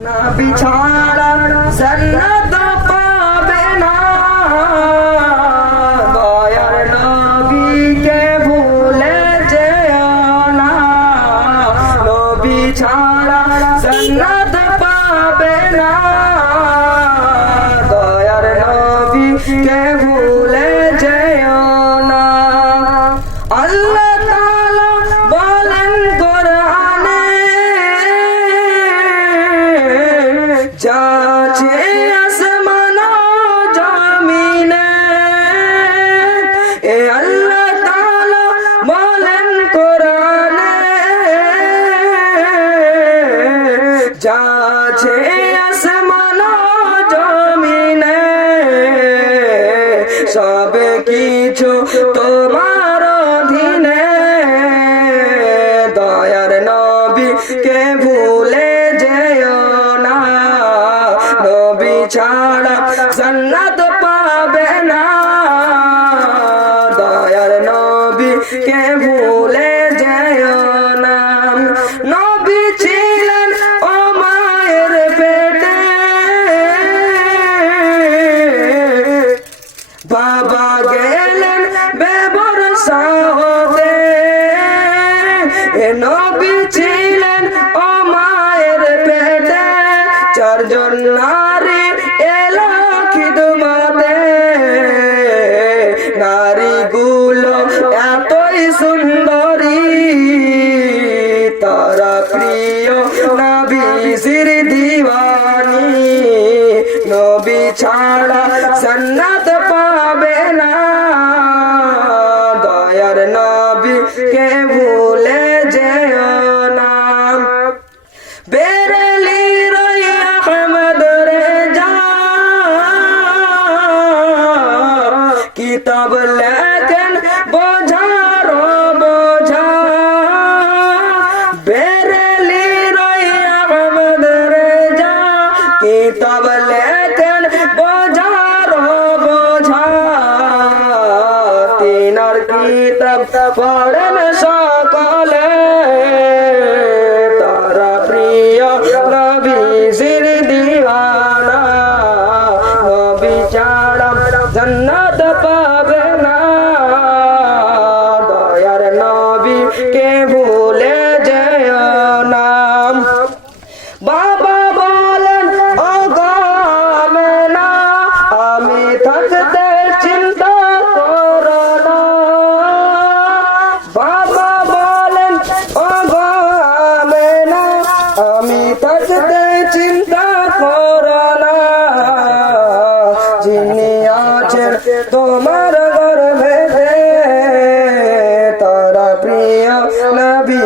নবী ছাড়া জান্নাত পাবে না, দয়ার নবীকে ভুলে যেও না। নবী ছাড়া জান্নাত পাবে না, দয়ার নবীকে ভুলে যেও না। আল্লাহ তাআলা বলেন কোরআনে, যাচ্ছে আসমান জমিনে, এ আল্লাহ তাআলা বলেন কোরআনে, যাচ্ছে আসমান জমিনে, সব কিছু তোমার অধীনে, দয়ার নবীকে ভুলে যেও না। নবী ছাড়া জান্নাত পাবে না, দয়ার নবীকে ভুলে যেও না। নবী ছিলেন ও মায়ের পেটে, বাবা গেলেন বেবরসা হতে, এ নবী ছিলেন ও মায়ের পেটে, চারজন নারী এলো খিদমতে, নারীগুলো এতই সুন্দরী, তারা প্রিয় নবীর দিওয়ানি। নবী ছাড়া জান্নাত পাবে না, দয়ার নবীকে ভুলে যেও না। বেরেলির আহমদ রেজা কিতাব লেখেন বোঝার বোঝা, বেরেলির আহমদ রেজা কিতাব লেখেন বোঝার বোঝা, তিনার কিতাব পড়েন সকলে, তারা প্রিয় নবীর দিওয়ানা। নবী ছাড়া জান্নাত পাবে না, দয়ার নবীকে ভুলে যেও না। বাবা বলেন ও গো আমেনা, আমি থাকতে চিন্তা করো না। বাবা বলেন ও গো আমেনা, আমি থাকতে চিন্তা করো না। যিনি আছেন তোমার গর্ভে, তারা প্রিয় নবী